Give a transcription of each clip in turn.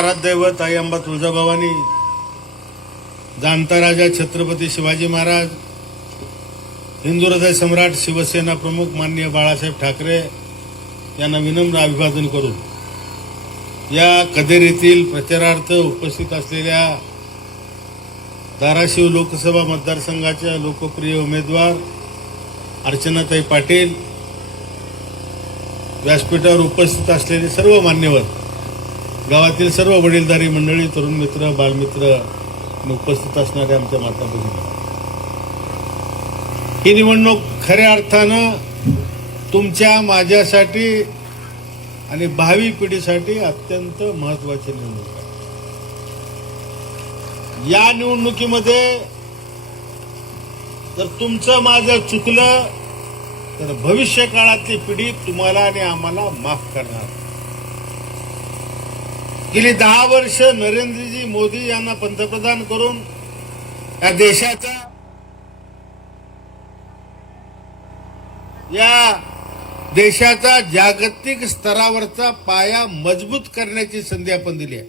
आराध्यदैवत आई अंबा तुळजाभवानी जाणता राजा छत्रपती शिवाजी महाराज हिंदू हृदय सम्राट शिवसेना प्रमुख माननीय बाळासाहेब ठाकरे यांना विनम्र अभिवादन करू या कदेरीतील प्रचारार्थ उपस्थित असलेल्या धाराशिव लोकसभा मतदारसंघाच्या लोकप्रिय उमेदवार अर्चनाताई पाटील व्यासपीठावर उपस्थित असलेले सर्व मान्यवर गावातील सर्व वडीलधारी मंडळी तरुण मित्र बालमित्र उपस्थित असणाऱ्या आमच्या माता भगिनी ही निवडणूक खऱ्या अर्थानं तुमच्या माझ्यासाठी आणि भावी पिढीसाठी अत्यंत महत्वाची निवडणूक आहे या निवडणुकीमध्ये जर तुमचं माझं चुकलं तर भविष्य काळातली पिढी तुम्हाला आणि आम्हाला माफ करणार गेली दहा वर्ष नरेंद्रजी मोदी यांना पंतप्रधान करून या देशाचा या देशाचा जागतिक स्तरावरचा पाया मजबूत करण्याची संधी आपण दिली आहे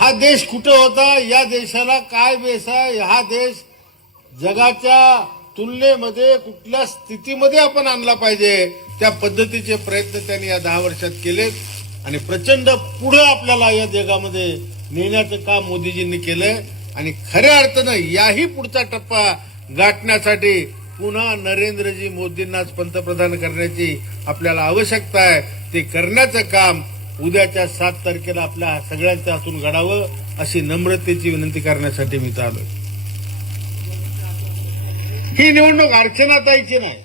हा देश कुठं होता या देशाला काय बेस आहे हा देश जगाच्या तुलनेमध्ये कुठल्या स्थितीमध्ये आपण आणला पाहिजे त्या पद्धतीचे प्रयत्न त्यांनी या दहा वर्षात केलेत आणि प्रचंड पुढे आपल्याला या जगामध्ये नेण्याचं काम मोदीजींनी केलंय आणि खऱ्या अर्थानं याही पुढचा टप्पा गाठण्यासाठी पुन्हा नरेंद्रजी मोदींनाच पंतप्रधान करण्याची आपल्याला आवश्यकता आहे ते करण्याचं काम उद्याच्या सात तारखेला आपल्या सगळ्यांच्या हातून घडावं अशी नम्रतेची विनंती करण्यासाठी मी चालू ही निवडणूक अर्चनाताईची नाही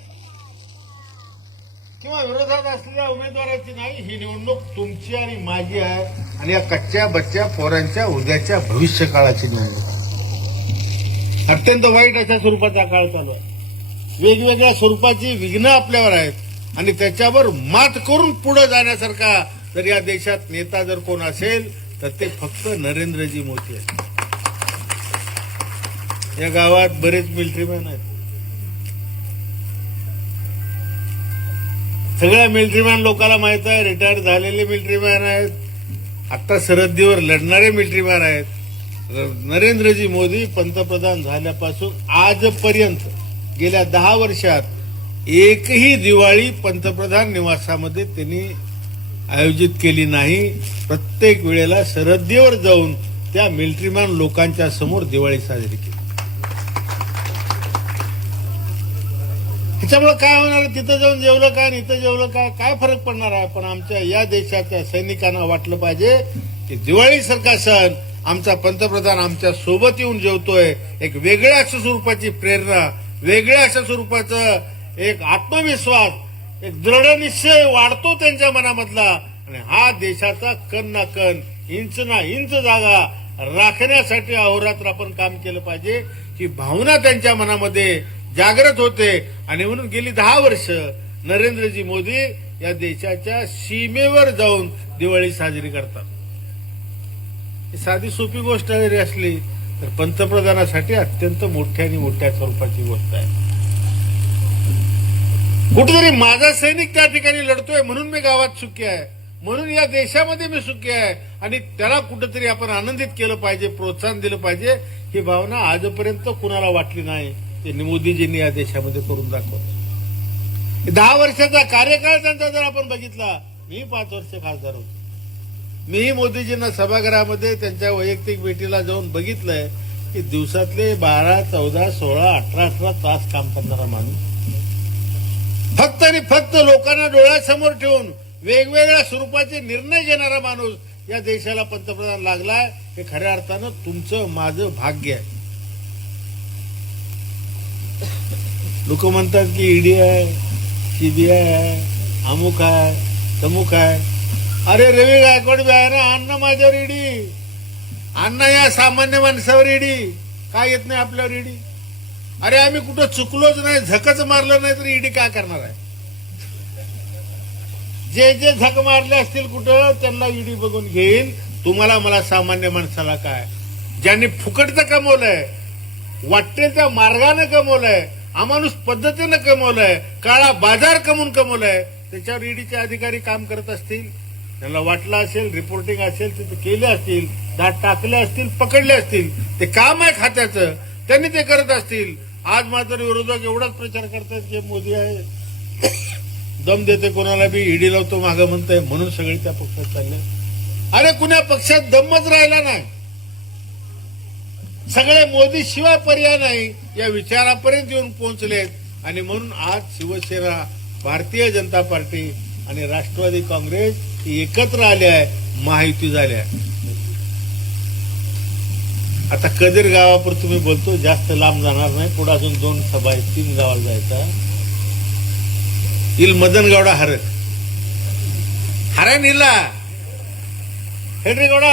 किंवा विरोधात असलेल्या उमेदवाराची नाही ही निवडणूक तुमची आणि माझी आहे आणि या कच्च्या बच्च्या पोरांच्या उद्याच्या भविष्य काळाची निवडणूक अत्यंत वाईट अशा स्वरूपाचा काळ चालू आहे वेगवेगळ्या स्वरूपाची विघ्न आपल्यावर आहेत आणि त्याच्यावर मात करून पुढे जाण्यासारखा जर या देशात नेता जर कोण असेल तर ते फक्त नरेंद्रजी मोदी आहेत या गावात बरेच मिलिटरीमॅन आहेत सगळ्या मिलिटरीमॅन लोकांना माहीत आहे रिटायर्ड झालेले मिलिटरीमॅन आहेत आत्ता सरहद्दीवर लढणारे मिलिटरीमॅन आहेत नरेंद्रजी मोदी पंतप्रधान झाल्यापासून आजपर्यंत गेल्या दहा वर्षात एकही दिवाळी पंतप्रधान निवासामध्ये त्यांनी आयोजित केली नाही प्रत्येक वेळेला सरहद्दीवर जाऊन त्या मिलिटरीमॅन लोकांच्या समोर दिवाळी साजरी केली त्याच्यामुळे काय होणार तिथं जाऊन जेवलं काय आणि इथं जेवलं काय काय फरक पडणार आहे पण आमच्या या देशाच्या सैनिकांना वाटलं पाहिजे की दिवाळी सारखा सण आमचा पंतप्रधान आमच्या सोबत येऊन जेवतोय एक वेगळ्या स्वरूपाची प्रेरणा वेगळ्या अशा स्वरूपाचं एक आत्मविश्वास एक दृढ निश्चय वाढतो त्यांच्या मनामधला आणि हा देशाचा कण ना कण इंच ना इंच जागा राखण्यासाठी अहोरात्र आपण काम केलं पाहिजे ही भावना त्यांच्या मनामध्ये जागृत होते आणि म्हणून गेली दहा वर्ष नरेंद्रजी मोदी या देशाच्या सीमेवर जाऊन दिवाळी साजरी करतात साधी सोपी गोष्ट जरी असली तर पंतप्रधानासाठी अत्यंत मोठ्या आणि मोठ्या स्वरूपाची गोष्ट आहे कुठेतरी माझा सैनिक त्या ठिकाणी लढतोय म्हणून मी गावात सुखी आहे म्हणून या देशामध्ये मी सुखी आहे आणि त्याला कुठेतरी आपण आनंदित केलं पाहिजे प्रोत्साहन दिलं पाहिजे ही भावना आजपर्यंत कुणाला वाटली नाही ते मोदीजींनी या देशामध्ये करून दाखवलं दहा वर्षाचा कार्यकाळ त्यांचा जर आपण बघितला मी पाच वर्ष खासदार होतो मी मोदीजींना सभागृहामध्ये त्यांच्या वैयक्तिक भेटीला जाऊन बघितलंय की दिवसातले बारा चौदा सोळा अठरा अठरा तास काम करणारा माणूस फक्त आणि फक्त लोकांना डोळ्यासमोर ठेवून वेगवेगळ्या स्वरूपाचे निर्णय घेणारा माणूस या देशाला पंतप्रधान लागलाय हे खऱ्या अर्थानं तुमचं माझं भाग्य आहे लोक म्हणतात की ईडी आहे सीबीआय आहे अमुक आहे तमुक आहे अरे रवी गायकवाड बी आहे ना अण्णा माझ्यावर ईडी अण्णा या सामान्य माणसावर ईडी काय येत नाही आपल्यावर ईडी अरे आम्ही कुठं चुकलोच नाही झकच मारलं नाही तर ईडी काय करणार आहे जे जे झक मारले असतील कुठं त्यांना ईडी बघून घेईन तुम्हाला मला सामान्य माणसाला काय ज्यांनी फुकटचं कमवलंय वाटते त्या मार्गाने कमवलंय अमानुष पद्धतीनं कमवलंय काळा बाजार कमवून कमवलाय त्याच्यावर ईडीचे e अधिकारी काम करत असतील त्याला वाटलं असेल रिपोर्टिंग असेल ते केले असतील दाट टाकले असतील पकडले असतील ते काम आहे खात्याचं त्यांनी ते करत असतील आज मात्र विरोधक एवढाच प्रचार करतात की मोदी आहे दम देते कोणाला बी ईडी e लावतो मागं म्हणतोय म्हणून सगळे त्या पक्षात चालले अरे कुण्या पक्षात दमच राहिला नाही सगळे मोदी शिवाय पर्याय नाही या विचारापर्यंत येऊन पोहोचलेत आणि म्हणून आज शिवसेना भारतीय जनता पार्टी आणि राष्ट्रवादी काँग्रेस एकत्र आले आहे माहिती झाल्या आता कदीर गावापर तुम्ही बोलतो जास्त लांब जाणार नाही पुढे अजून दोन सभा आहेत तीन गावाला जायचा इल मदन गावडा हरण हरण इला हेड्रे गौडा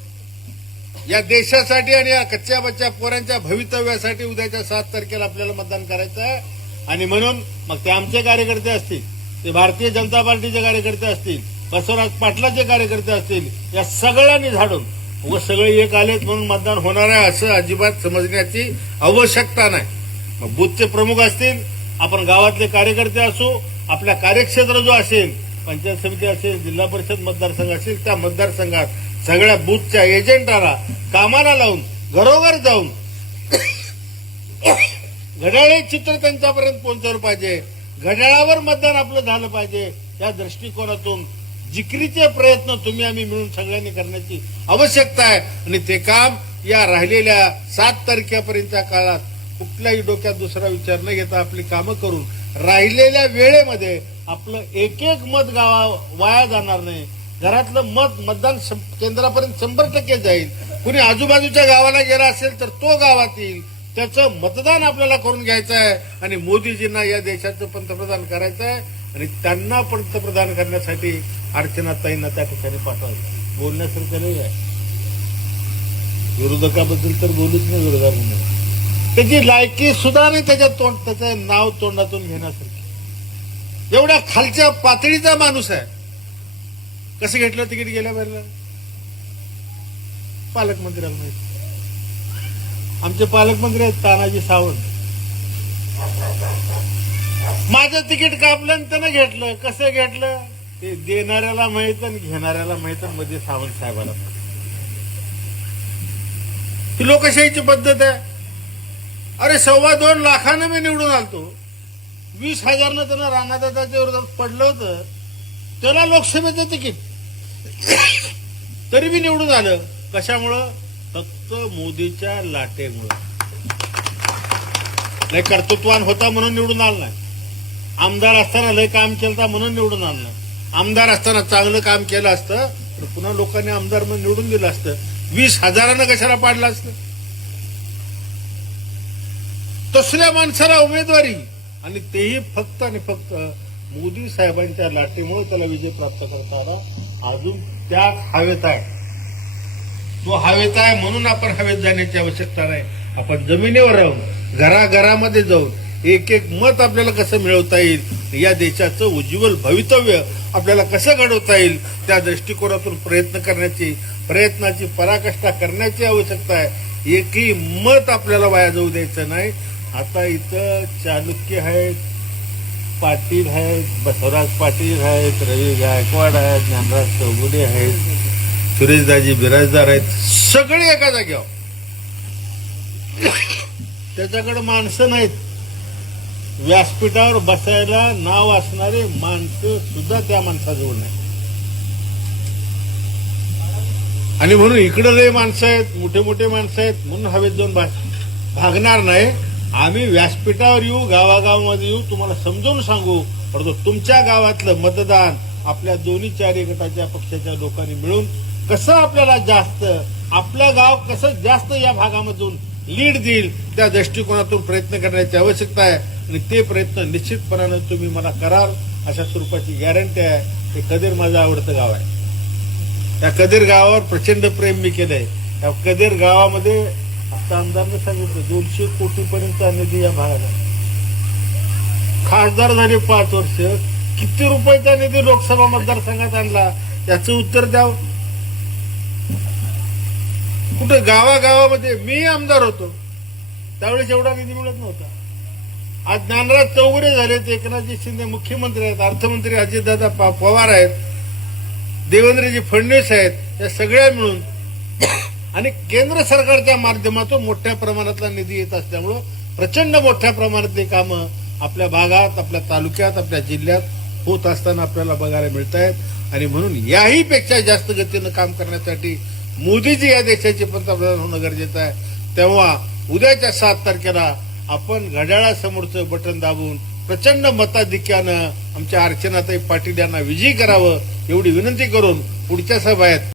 या देशासाठी आणि या कच्च्या बच्च्या पोरांच्या भवितव्यासाठी उद्याच्या सात तारखेला आपल्याला मतदान करायचं आहे आणि म्हणून मग ते आमचे कार्यकर्ते असतील ते भारतीय जनता पार्टीचे कार्यकर्ते असतील बसवराज पाटलाचे कार्यकर्ते असतील या सगळ्यांनी झाडून व सगळे एक आलेत म्हणून मतदान होणार आहे असं अजिबात समजण्याची आवश्यकता नाही मग बुथचे प्रमुख असतील आपण गावातले कार्यकर्ते असू आपल्या कार्यक्षेत्र जो असेल पंचायत समिती असेल जिल्हा परिषद मतदारसंघ असेल त्या मतदारसंघात सगळ्या बुथच्या एजंटाला कामाला लावून घरोघर जाऊन घड्याळे चित्र त्यांच्यापर्यंत पोहोचवलं पाहिजे घड्याळावर मतदान आपलं झालं पाहिजे या दृष्टिकोनातून जिकरीचे प्रयत्न तुम्ही आम्ही मिळून सगळ्यांनी करण्याची आवश्यकता आहे आणि ते काम या राहिलेल्या सात तारखेपर्यंतच्या काळात कुठल्याही डोक्यात दुसरा विचार न घेता आपली कामं करून राहिलेल्या वेळेमध्ये आपलं एक एक मत गावा वाया जाणार नाही घरातलं मत मतदान केंद्रापर्यंत शंभर टक्के जाईल कुणी आजूबाजूच्या गावाला गेला असेल तर तो गावात येईल त्याचं मतदान आपल्याला करून घ्यायचं आहे आणि मोदीजींना या देशाचं पंतप्रधान करायचं आहे आणि त्यांना पंतप्रधान करण्यासाठी अर्चनाताईंना त्या ठिकाणी पाठवायचं बोलण्यासारखं आहे विरोधकाबद्दल तर बोलूच नाही म्हणून त्याची लायकी सुद्धा नाही त्याच्या तोंड त्याचं नाव तोंडातून घेण्यासारखी एवढ्या खालच्या पातळीचा माणूस आहे कसं घेतलं तिकीट गेल्या पालक पालकमंत्र्याला माहित आमचे पालकमंत्री आहेत तानाजी सावंत माझं तिकीट कापलं त्यानं घेतलं कसं घेतलं ते देणाऱ्याला माहित आणि घेणाऱ्याला माहित मध्ये सावंत साहेबाला ती लोकशाहीची पद्धत आहे अरे सव्वा दोन लाखानं मी निवडून आलतो वीस हजारनं त्यांना राणादादाच्या विरोधात पडलं होतं त्याला लोकसभेचं तिकीट तरी मी निवडून आलं कशामुळं फक्त मोदीच्या लाटेमुळं लय कर्तृत्वान होता म्हणून निवडून आला नाही आमदार असताना लय काम केलं म्हणून निवडून आलं आमदार असताना चांगलं काम केलं असतं तर पुन्हा लोकांनी आमदार म्हणून निवडून दिलं असतं वीस हजारानं कशाला पाडलं असतं तसल्या माणसाला उमेदवारी आणि तेही फक्त आणि फक्त मोदी साहेबांच्या लाटेमुळे त्याला विजय प्राप्त करता आला अजून त्याच हवेत आहे तो हवेत आहे म्हणून आपण हवेत जाण्याची आवश्यकता नाही आपण जमिनीवर राहून घराघरामध्ये जाऊन एक एक मत आपल्याला कसं मिळवता येईल या देशाचं उज्ज्वल भवितव्य आपल्याला कसं घडवता येईल त्या दृष्टिकोनातून प्रयत्न करण्याची प्रयत्नाची पराकाष्ठा करण्याची आवश्यकता आहे एकही मत आपल्याला वाया जाऊ द्यायचं नाही आता इथं चालुक्य आहेत पाटील आहेत बसवराज पाटील आहेत रवी गायकवाड आहेत ज्ञानराज चौगुले आहेत सुरेशदाजी बिराजदार आहेत सगळे एका जागेवर त्याच्याकडे माणसं नाहीत व्यासपीठावर बसायला नाव असणारे माणसं सुद्धा त्या माणसाजवळ नाही आणि म्हणून इकडं लय माणसं आहेत मोठे मोठे माणसं आहेत म्हणून हवेत जाऊन भागणार नाही आम्ही व्यासपीठावर येऊ गावागावामध्ये येऊ तुम्हाला समजावून सांगू परंतु तुमच्या गावातलं मतदान आपल्या दोन्ही चार्य गटाच्या पक्षाच्या लोकांनी मिळून कसं आपल्याला जास्त आपलं गाव कसं जास्त या भागामधून लीड देईल त्या दृष्टिकोनातून प्रयत्न करण्याची आवश्यकता आहे आणि ते प्रयत्न निश्चितपणानं तुम्ही मला कराल अशा स्वरूपाची गॅरंटी आहे हे कदेर माझं आवडतं गाव आहे त्या कदेर गावावर प्रचंड प्रेम मी केलंय त्या कदेर गावामध्ये आता आमदारने सांगितलं दोनशे कोटीपर्यंत निधी या भागाला खासदार झाले पाच वर्ष किती रुपयाचा निधी लोकसभा मतदारसंघात आणला याच उत्तर द्याव कुठे गावागावामध्ये मी आमदार होतो त्यावेळेस एवढा निधी मिळत नव्हता आज ज्ञानराज झाले झालेत एकनाथजी शिंदे मुख्यमंत्री आहेत अर्थमंत्री अजितदादा पवार आहेत देवेंद्रजी फडणवीस आहेत या सगळ्या मिळून आणि केंद्र सरकारच्या माध्यमातून मोठ्या प्रमाणातला निधी येत असल्यामुळं प्रचंड मोठ्या प्रमाणातली कामं आपल्या भागात आपल्या तालुक्यात आपल्या जिल्ह्यात होत असताना आपल्याला बघायला मिळत आहेत आणि म्हणून याही पेक्षा जास्त गतीनं काम करण्यासाठी मोदीजी या देशाचे पंतप्रधान होणं गरजेचं आहे तेव्हा उद्याच्या सात तारखेला आपण घड्याळासमोरचं बटन दाबून प्रचंड मताधिक्यानं आमच्या अर्चनाताई पाटील यांना विजयी करावं एवढी विनंती करून पुढच्या सभेत